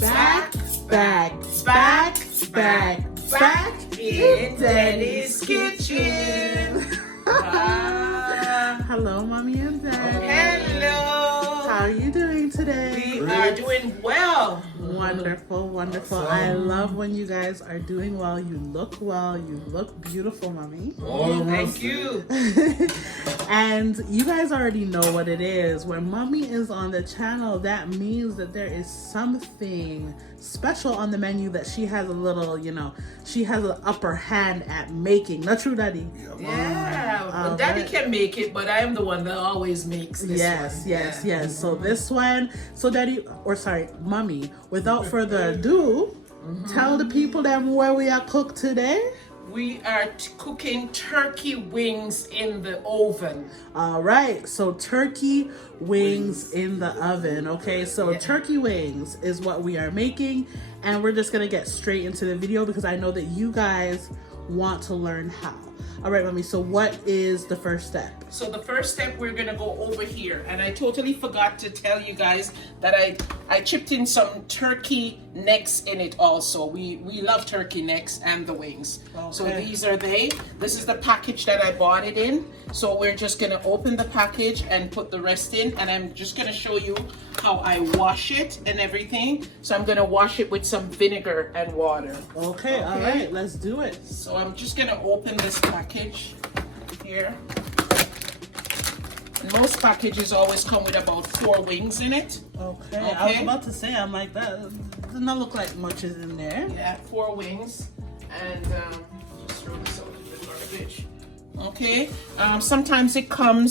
back in Daddy's kitchen. Hello, Mommy and Daddy. Hello. How are you doing today? We are doing well. Wonderful, wonderful. Awesome. I love when you guys are doing well. You look well. You look beautiful, Mommy. Thank you. And you guys already know what it is. When Mommy is on the channel, that means that there is something special on the menu that she has a little, she has an upper hand at making. Not true, Daddy? Yeah, well, Daddy can make it, but I am the one that always makes this one. Yes. So this one, Mommy, without further ado, tell the people them where we are cooked today. We are cooking turkey wings in the oven. All right, so turkey wings in the oven. Okay, so turkey wings is what we are making, and we're just gonna get straight into the video because I know that you guys want to learn how. All right, Mommy, so what is the first step? So the first step, we're gonna go over here, and I totally forgot to tell you guys that I chipped in some turkey necks in it also. We love turkey necks and the wings. Okay. So these are this is the package that I bought it in. So we're just gonna open the package and put the rest in, and I'm just gonna show you how I wash it and everything. So I'm gonna wash it with some vinegar and water. Okay. All right, let's do it. So I'm just gonna open this package here. And most packages always come with about 4 wings in it. Okay. I was about to say, I'm like, that does not look like much is in there. Yeah, 4 wings. And just throw this out in the garbage. Okay. Sometimes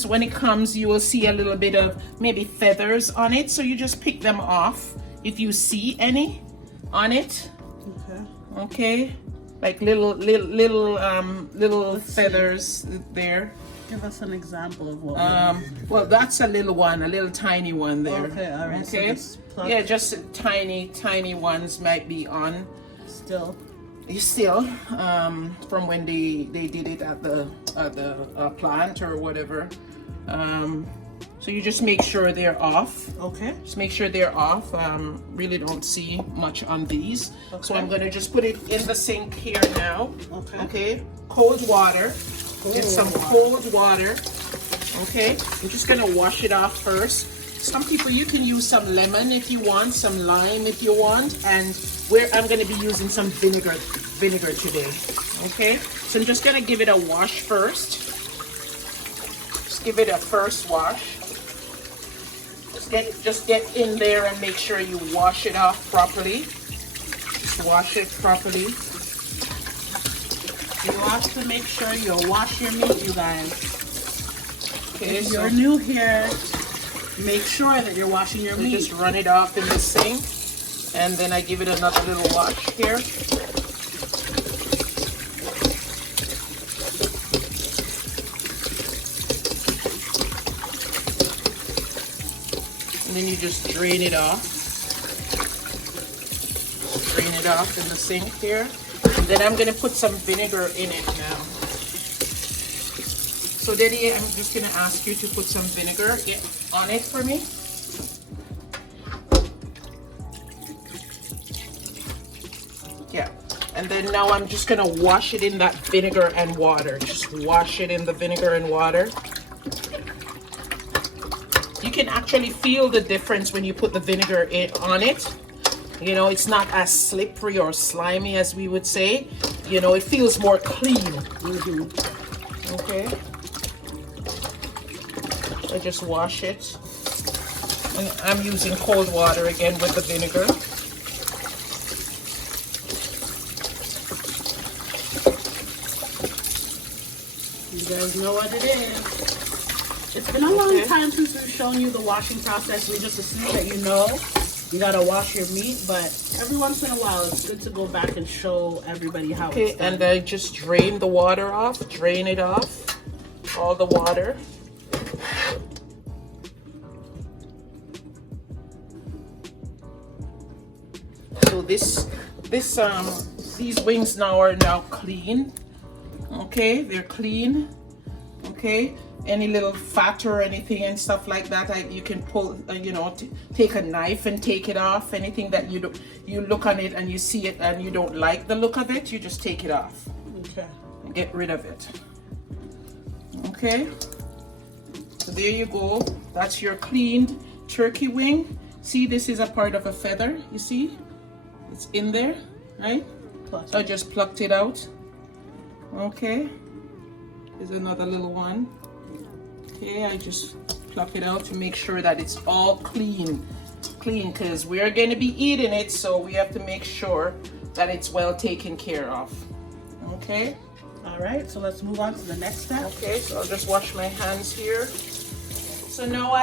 when it comes, you will see a little bit of maybe feathers on it. So you just pick them off if you see any on it. Okay. Like little feathers there. Give us an example of what. Well, that's a little one, a little tiny one there. Okay, all right. Okay. So Yeah, just tiny ones might be on. Still, From when they did it at the plant or whatever. So you just make sure they're off. Okay. Just make sure they're off. Really don't see much on these. Okay. So I'm gonna just put it in the sink here now. Okay. Cold water. Get some cold water. Okay. I'm just gonna wash it off first. Some people, you can use some lemon if you want, some lime if you want, and I'm gonna be using some vinegar today. Okay. So I'm just gonna give it a wash first. Just give it a first wash. Just get in there and make sure you wash it off properly. Just wash it properly. You have to make sure you wash your meat, you guys. Okay, if you're new here, make sure that you're washing your meat. Just run it off in the sink, and then I give it another little wash here. And then you just drain it off. Drain it off in the sink here. And then I'm going to put some vinegar in it now. So Deddy, I'm just going to ask you to put some vinegar on it for me. Yeah. And then now I'm just going to wash it in that vinegar and water. Just wash it in the vinegar and water. You can actually feel the difference when you put the vinegar on it. It's not as slippery or slimy as we would say. It feels more clean. Okay. I just wash it. And I'm using cold water again with the vinegar. You guys know what it is. It's been a long time since we've shown you the washing process. We just assume that you gotta wash your meat, but every once in a while it's good to go back and show everybody how it's done. And I just drain the water off, drain it off, all the water. So these wings now are clean. Okay, they're clean. Okay, any little fat or anything and stuff like that. You can pull, you know, take a knife and take it off. Anything that you look on it and you see it and you don't like the look of it, you just take it off. Okay. And get rid of it. Okay. So there you go. That's your cleaned turkey wing. See, this is a part of a feather. You see, it's in there, right? So I just plucked it out. Okay. Here's another little one. Okay, I just pluck it out to make sure that it's all clean, because we're going to be eating it, so we have to make sure that it's well taken care of. Okay. All right, so let's move on to the next step. Okay, so I'll just wash my hands here. So now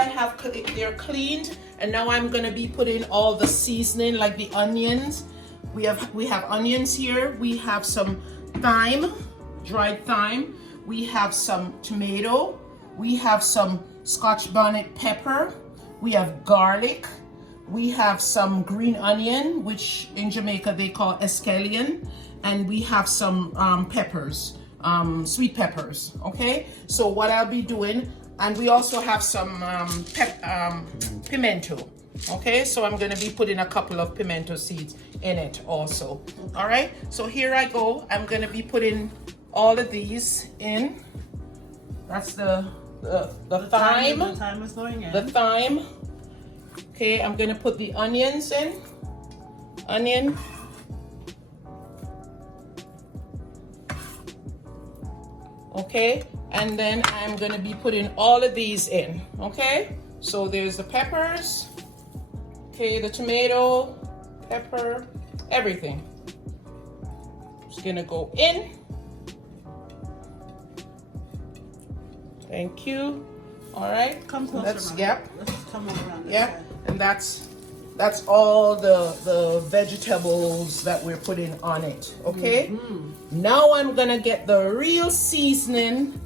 they're cleaned, and now I'm gonna be putting all the seasoning, like the onions. We have onions here. We have some thyme, dried thyme. We have some tomato. We have some Scotch bonnet pepper. We have garlic. We have some green onion, which in Jamaica they call escallion, and we have some peppers, sweet peppers. Okay, so what I'll be doing, and we also have some pimento. Okay, so I'm going to be putting a couple of pimento seeds in it also. All right, so here I go. I'm going to be putting all of these in. That's the thyme. The thyme is going in. The thyme. Okay, I'm going to put the onions in. Onion. Okay, and then I'm going to be putting all of these in. Okay, so there's the peppers. Okay, the tomato, pepper, everything. Just going to go in. Thank you. All right. Come closer, Mom. Yep. Let's come around this Yep. side. And that's all the vegetables that we're putting on it. Okay. Now I'm gonna get the real seasoning,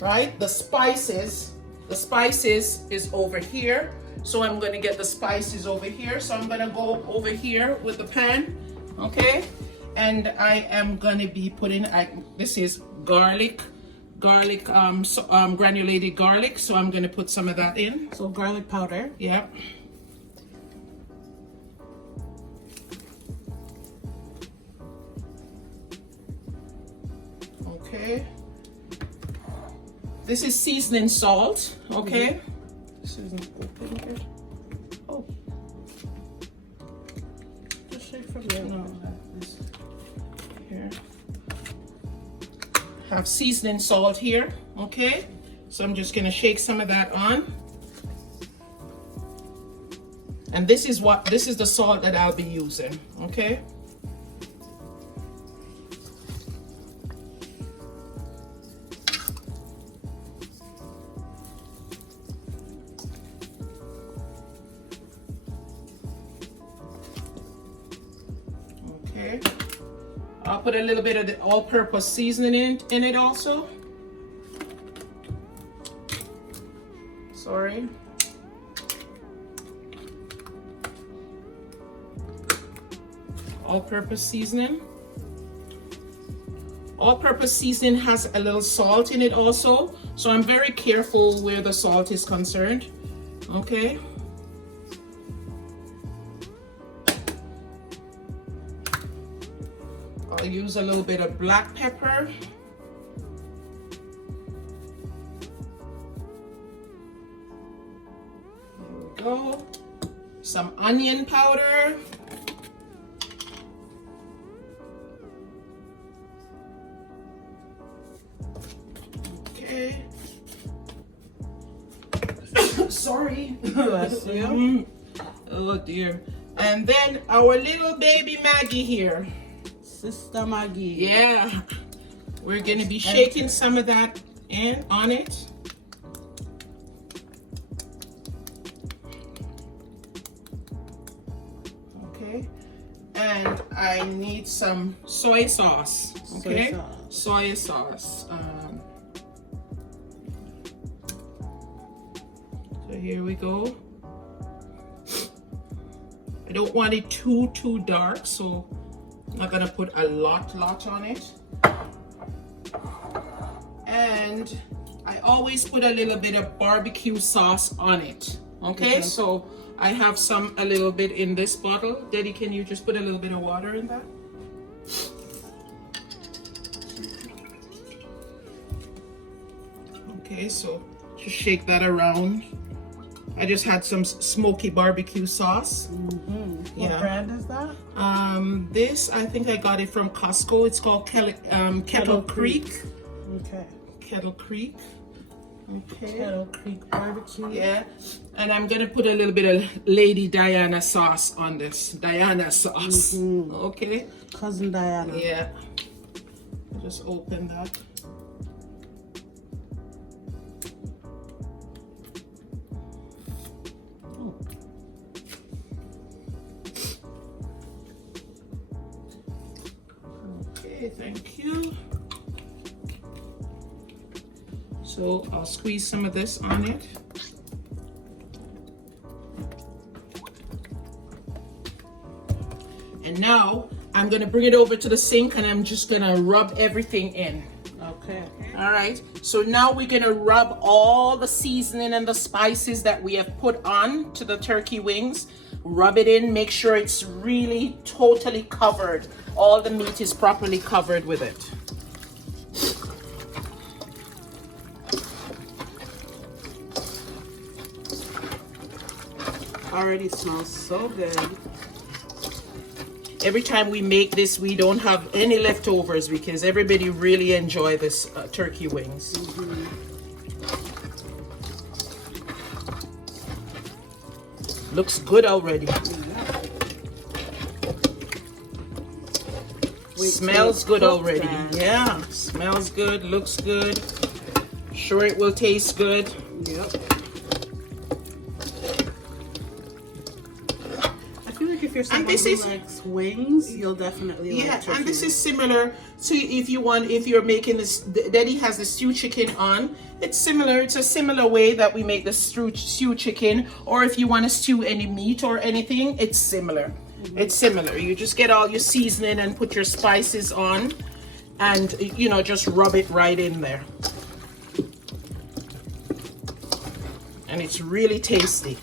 right? The spices. The spices is over here. So I'm gonna get the spices over here. So I'm gonna go over here with the pan. Okay. And I am gonna be putting. This is garlic, granulated garlic. So I'm gonna put some of that in. So garlic powder. Yep. Okay. This is seasoning salt. Okay. This isn't open yet. Oh. Just shake from there. No, this here. Have seasoning salt here. Okay. So I'm just gonna shake some of that on. And this is the salt that I'll be using. Okay. Okay. I'll put a little bit of the all-purpose seasoning in it also. Sorry. All-purpose seasoning. All-purpose seasoning has a little salt in it also, so I'm very careful where the salt is concerned. Okay. I'll use a little bit of black pepper. There we go. Some onion powder. Okay. Sorry. Bless you. Oh dear. And then our little baby Maggie here. Sister Maggie. Yeah. We're going to be shaking some of that in on it. Okay. And I need some soy sauce. Okay. Soy sauce. So here we go. I don't want it too dark, so I'm not gonna put a lot on it. And I always put a little bit of barbecue sauce on it. Okay, so I have a little bit in this bottle. Deddy, can you just put a little bit of water in that? Okay, so just shake that around. I just had some smoky barbecue sauce. What brand is that? This, I think I got it from Costco. It's called Kettle Creek. Okay. Kettle Creek. Okay. Kettle Creek barbecue. Yeah. And I'm gonna put a little bit of Lady Diana sauce on this. Diana sauce. Okay. Cousin Diana. Yeah. Just open that. Okay, thank you. So I'll squeeze some of this on it. And now I'm gonna bring it over to the sink and I'm just gonna rub everything in. Okay. All right, so now we're gonna rub all the seasoning and the spices that we have put on to the turkey wings. Rub it in, make sure it's really totally covered. All the meat is properly covered with it. Already smells so good. Every time we make this, we don't have any leftovers because everybody really enjoy this turkey wings. Looks good already. Smells good already. Yeah, smells good, looks good. Sure it will taste good. Yep. I feel like if you're someone who likes wings, you'll definitely like turkey. And this is similar to if you're making this, Deddy has the stew chicken on. It's similar, it's a similar way that we make the stew chicken, or if you want to stew any meat or anything, it's similar. It's similar. You just get all your seasoning and put your spices on and, you know, just rub it right in there. And it's really tasty.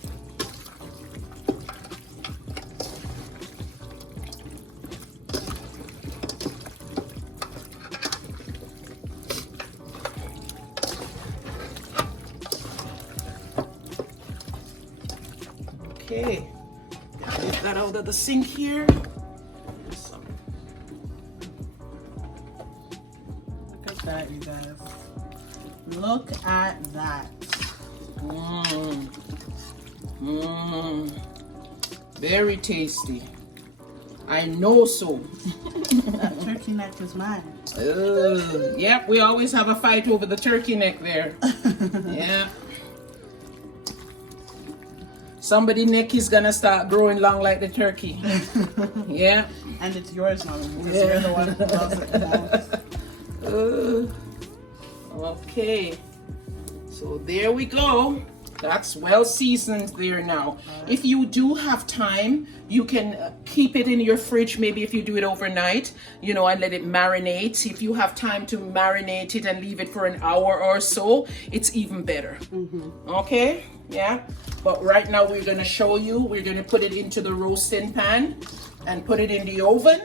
Okay. Get that out of the sink here. Look at that, you guys. Look at that. Very tasty. I know so. That turkey neck is mine. Yep, we always have a fight over the turkey neck there. Yeah. Somebody's neck is gonna start growing long like the turkey. Yeah. And it's yours now because you're the one who loves it the most. Okay. So there we go. That's well seasoned there now. If you do have time, you can keep it in your fridge, maybe if you do it overnight, you know, and let it marinate. If you have time to marinate it and leave it for an hour or so, it's even better. Okay? Yeah? But right now we're gonna show you, we're gonna put it into the roasting pan and put it in the oven,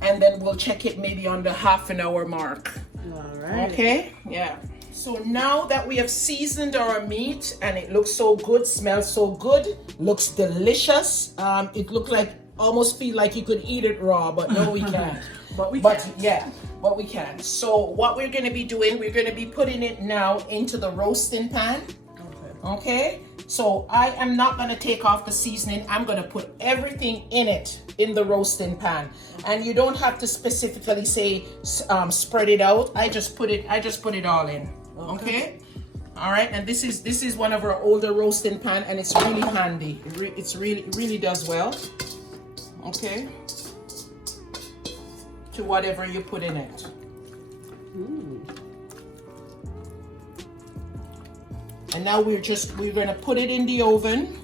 and then we'll check it maybe on the half an hour mark. All right. Okay? Yeah. So now that we have seasoned our meat and it looks so good, smells so good, looks delicious. It looked like, almost feel like you could eat it raw, but no, we can't. But we can. Yeah, but we can. So what we're gonna be doing, we're gonna be putting it now into the roasting pan. Okay? So I am not gonna take off the seasoning. I'm gonna put everything in it in the roasting pan. And you don't have to specifically say spread it out. I just put it all in. Okay? All right, and this is one of our older roasting pan, and it's really handy. It really does well. Okay? To whatever you put in it. And now we're gonna put it in the oven.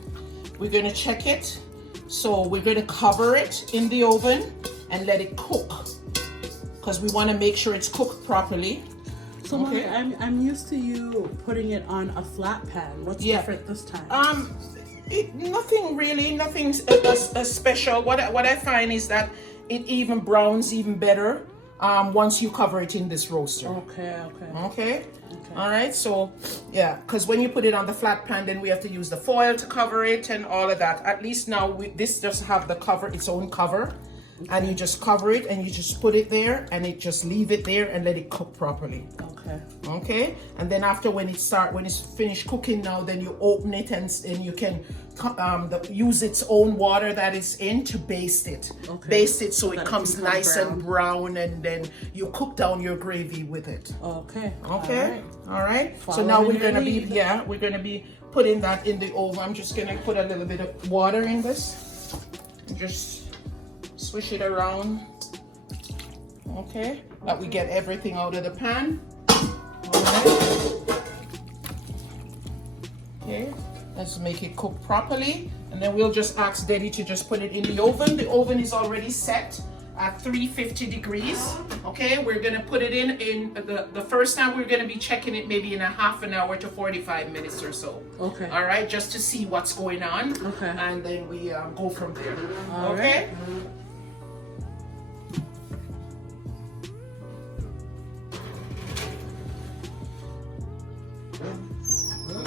We're gonna check it. So we're gonna cover it in the oven and let it cook, because we wanna make sure it's cooked properly. So Mommy, I'm used to you putting it on a flat pan. What's different this time? Nothing really, nothing special. What I find is that it even browns even better once you cover it in this roaster. Okay. All right. So yeah, because when you put it on the flat pan, then we have to use the foil to cover it and all of that. At least now this just have the cover, its own cover, and you just cover it and you just put it there and it just leave it there and let it cook properly. Okay. And then after when it's finished cooking now, then you open it and you can use its own water that it's in to baste it. Baste it so it comes nice and brown, and then you cook down your gravy with it. All right. So now we're gonna be putting that in the oven. I'm just gonna put a little bit of water in this. Just swish it around. Okay. That we get everything out of the pan. Okay, let's make it cook properly, and then we'll just ask Deddy to just put it in the oven. The oven is already set at 350 degrees. Okay, we're gonna put it in the first time we're gonna be checking it maybe in a half an hour to 45 minutes or so. All right, just to see what's going on. And then we go from there. Okay.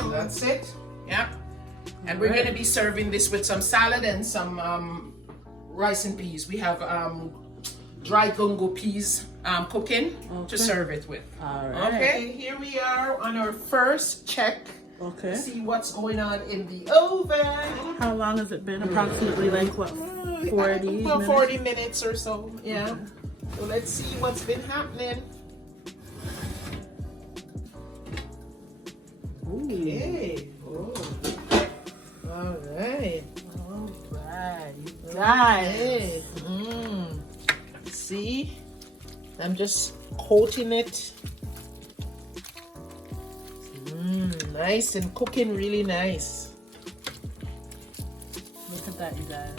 That's it. Yeah. And we're going to be serving this with some salad and some rice and peas. We have dry gungo peas cooking to serve it with. Okay, here we are on our first check. See what's going on in the oven. How long has it been? Approximately like what, 40 about 40 minutes or so. Yeah. So let's see what's been happening. Okay. Oh. All right. Guys. See? I'm just coating it. Nice and cooking really nice. Look at that, you guys.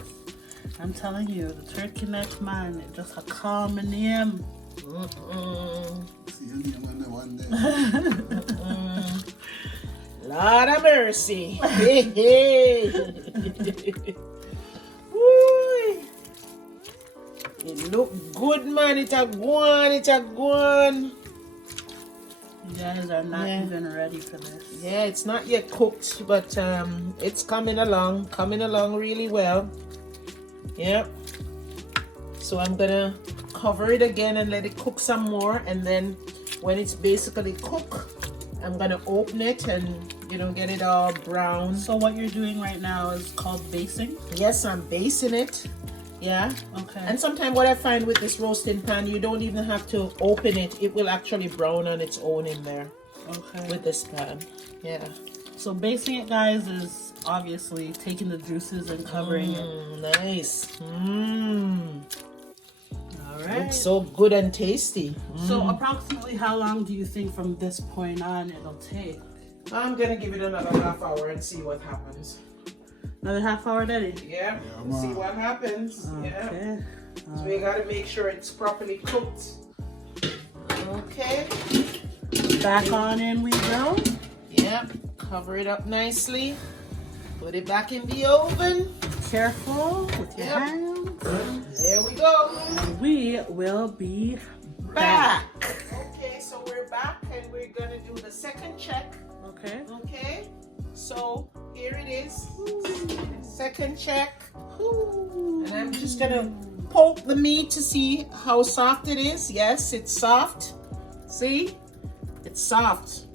I'm telling you, the turkey neck, man, it just a common name. Lord of mercy. Hey, hey. Woo. It look good, man. It a gone. You guys are not even ready for this. Yeah, it's not yet cooked, but it's coming along really well. Yep. So I'm gonna cover it again and let it cook some more, and then when it's basically cooked, I'm gonna open it and get it all brown. So what you're doing right now is called basting? Yes, I'm basting it. Yeah. Okay. And sometimes what I find with this roasting pan, you don't even have to open it. It will actually brown on its own in there. Okay. With this pan. Yeah. So basting it, guys, is obviously taking the juices and covering it. Nice. All right. Looks so good and tasty. So approximately how long do you think from this point on it'll take? I'm gonna give it another half hour and see what happens. Another half hour, Deddy? Yeah, see what happens. Okay. Yeah. So we gotta make sure it's properly cooked. Okay. Back on in we go. Yeah, cover it up nicely. Put it back in the oven. Careful with your hands. There we go. And we will be back. Okay, so we're back and we're gonna do the second check. Okay. Okay. So here it is. Second check. And I'm just gonna poke the meat to see how soft it is. Yes, it's soft. See? It's soft.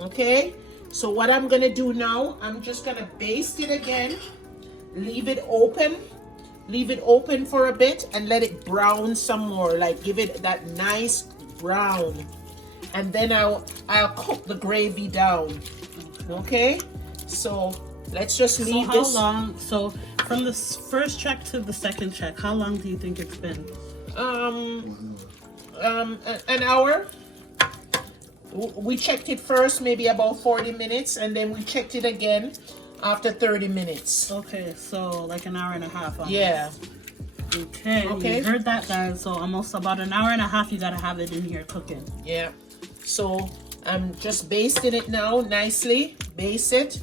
Okay. So what I'm gonna do now, I'm just gonna baste it again. Leave it open. Leave it open for a bit and let it brown some more. Like give it that nice brown. And then I'll cook the gravy down. Okay? So let's just leave this. So how long? So from the first check to the second check, how long do you think it's been? An hour. We checked it first, maybe about 40 minutes, and then we checked it again after 30 minutes. Okay, so like an hour and a half. Almost. Yeah. Okay. You heard that, guys. So almost about an hour and a half. You gotta have it in here cooking. Yeah. So I'm just basting it now nicely. Baste it.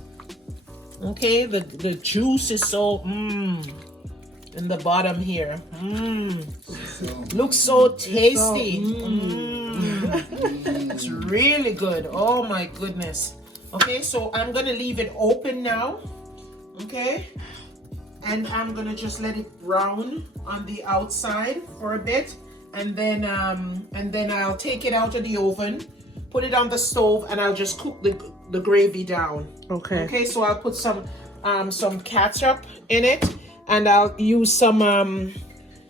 Okay, the juice is so in the bottom here. Looks so tasty. It's really good. Oh my goodness. Okay, so I'm gonna leave it open now. Okay, and I'm gonna just let it brown on the outside for a bit, and then I'll take it out of the oven, put it on the stove, and I'll just cook the gravy down. Okay. Okay, so I'll put some ketchup in it, and I'll use some of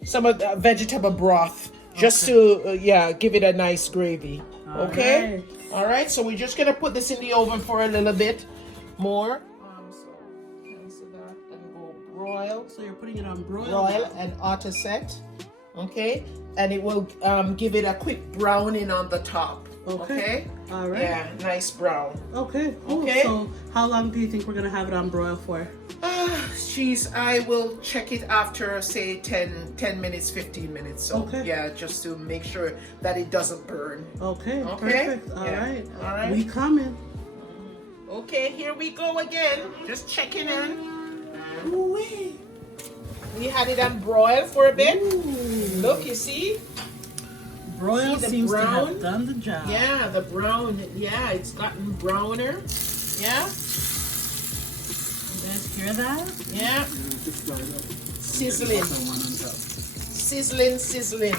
the vegetable broth just to give it a nice gravy. Okay. All right. So we're just gonna put this in the oven for a little bit more. So cancel that and go broil. So you're putting it on broil. Broil and auto set. Okay, and it will give it a quick browning on the top. Okay. All right. Yeah, nice brown. Okay. Cool. Okay. So how long do you think we're gonna have it on broil for? Geez, I will check it after say 10 minutes, 15 minutes. So yeah, just to make sure that it doesn't burn. Okay. Okay. Perfect. All right. All right. We coming. Okay, here we go again. Just checking in. Ooh-wee. We had it on broil for a bit. Look, you see? Broil seems to have done the job. Yeah, the brown. Yeah, it's gotten browner. Yeah. You guys hear that? Yeah. Sizzling. Sizzling, sizzling.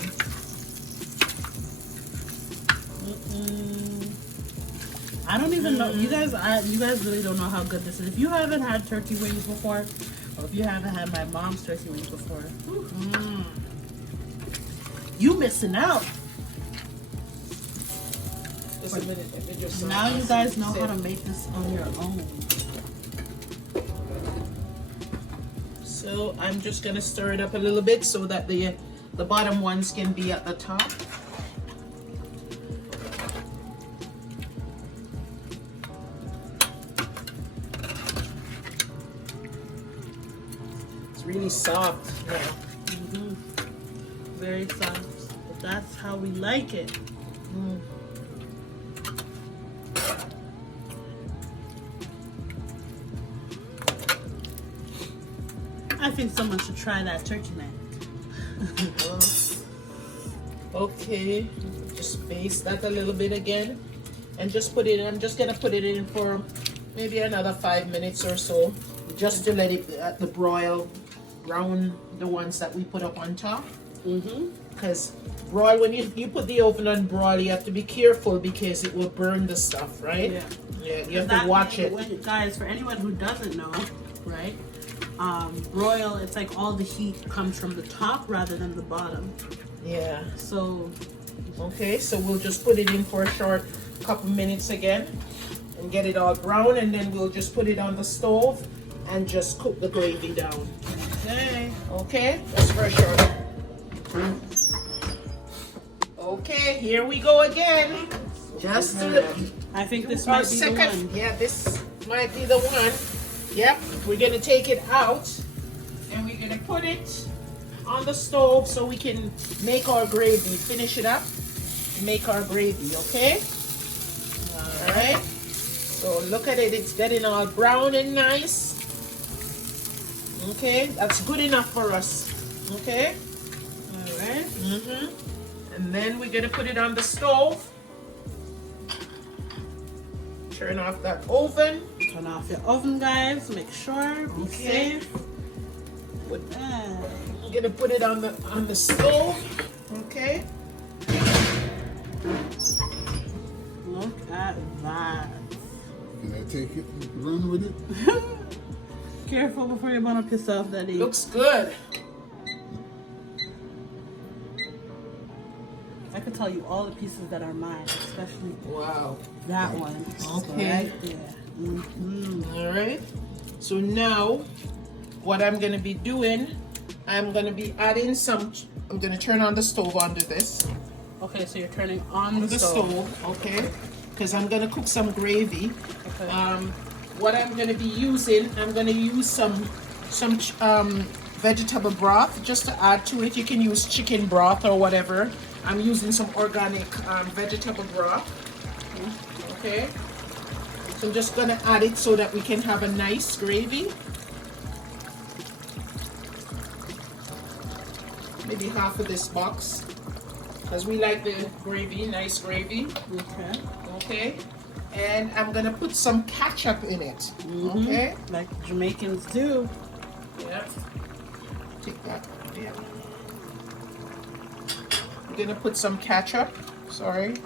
I don't even know. You guys really don't know how good this is. If you haven't had turkey wings before, or if you haven't had my mom's turkey wings before, you missing out. Just a minute, let me just Now you guys know how to make this on your own. So I'm just gonna stir it up a little bit so that the bottom ones can be at the top. It's really soft now. Very soft. But that's how we like it. I think someone should try that turkey neck. Okay, just baste that a little bit again, and just put it in. I'm just gonna put it in for maybe another 5 minutes or so, just to let it the brown the ones that we put up on top. Because broil, when you put the oven on broil, you have to be careful because it will burn the stuff, right? Yeah, you have to watch it. Guys, for anyone who doesn't know, right? Broil, it's like all the heat comes from the top rather than the bottom. Yeah. So, okay, so we'll just put it in for a short couple minutes again and get it all brown, and then we'll just put it on the stove and just cook the gravy down. Okay, that's for a short. Okay, here we go again. Just to I think this might be the one. Yeah, this might be the one. Yep, we're gonna take it out and we're gonna put it on the stove so we can make our gravy. Finish it up and make our gravy, okay? All right. So look at it, it's getting all brown and nice. Okay, that's good enough for us. Okay. All right. And then we're gonna put it on the stove. Turn off that oven. Turn off your oven, guys. Make sure. Be safe. I'm gonna put it on the stove. Okay. Look at that. Can I take it and run with it? Careful before you burn up yourself, Daddy. Looks good. I could tell you all the pieces that are mine, especially that one. Okay. Right there. All right. So now, what I'm gonna be doing, I'm gonna be adding some. I'm gonna turn on the stove under this. Okay, so you're turning on the stove. Okay. Because I'm gonna cook some gravy. Okay. What I'm gonna be using, I'm gonna use some vegetable broth just to add to it. You can use chicken broth or whatever. I'm using some organic vegetable broth. Okay. So I'm just gonna add it so that we can have a nice gravy. Maybe half of this box, because we like the gravy, nice gravy. Okay. Okay. And I'm gonna put some ketchup in it. Okay. Like Jamaicans do. Yep. Take that. Yeah. I'm gonna put some ketchup. Sorry.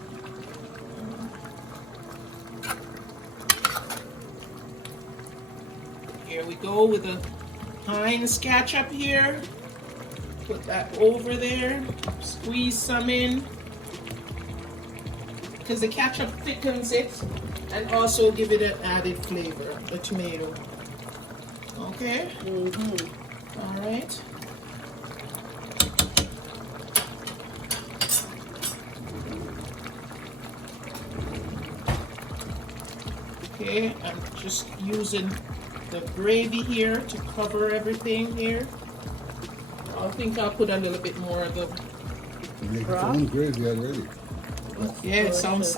Here we go with the Heinz ketchup here. Put that over there. Squeeze some in. Because the ketchup thickens it and also give it an added flavor, the tomato. Okay? All right. Okay, I'm just using the gravy here to cover everything here. I think I'll put a little bit more of the. You make your own gravy already. Yeah, it sounds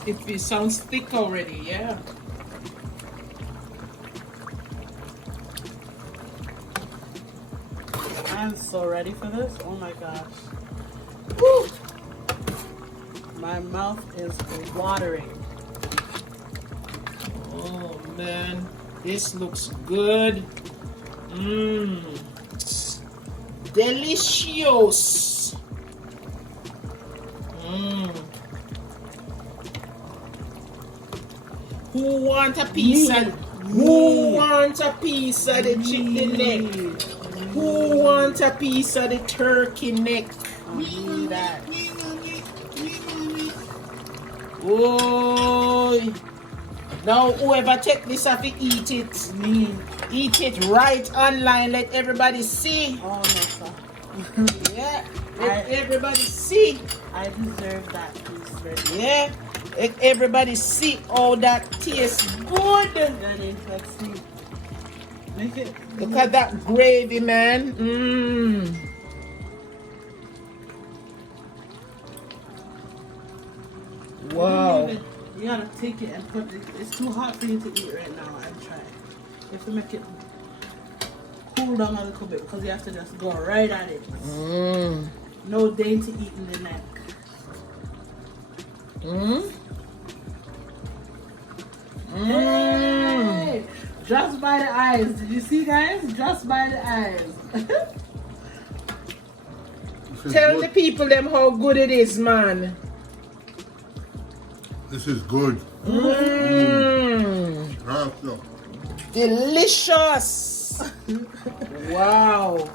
thick already. Yeah. I'm so ready for this. Oh my gosh. Woo! My mouth is watering. Oh man, this looks good. Mmm. Delicious. Mmm. Who want a piece of? Who want a piece of the chicken neck? Who want a piece of the turkey neck? That. Oh. Now whoever take this have to eat it. Me. Eat it right online. Let everybody see. Oh no, sir. Yeah. Let everybody see. I deserve that piece right now. Yeah. Let everybody see how that tastes good. Ready? Let's see. Make it. Look at that gravy, man. Mmm. Wow. You gotta take it and put it. It's too hot for you to eat right now. I'm trying. You have to make it cool down a little bit because you have to just go right at it. Mmm. No dainty eating the neck. Mmm. Hey, just by the eyes. Did you see, guys? Just by the eyes. Tell the people them how good it is, man. This is good. Mmm. Awesome. Delicious. Wow.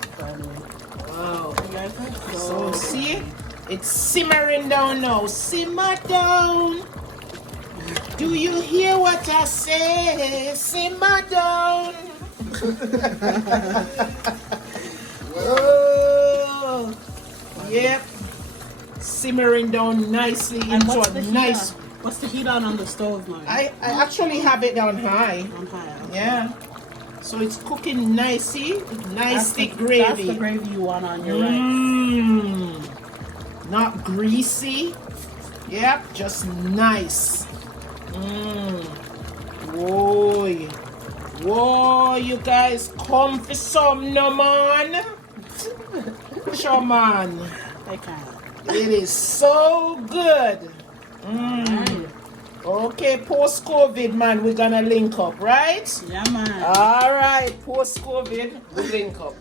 Wow. You guys are So see, it's simmering down now. Simmer down. Do you hear what I say? Simmer down. Oh, yep. Simmering down nicely And into what's a the heat nice. on? What's the heat on the stove now? I actually have it down high. On high. Okay. Yeah. So it's cooking nicely. Nice thick That's gravy. the gravy you want on your rice. Mmm. Not greasy. Yep, just nice. Mmm. Whoa. Whoa, you guys come for some, no man. Sure, man. I can't. It is so good. Mmm. Okay, post-COVID, man, we're gonna link up, right? Yeah, man. All right, post-COVID, we link up.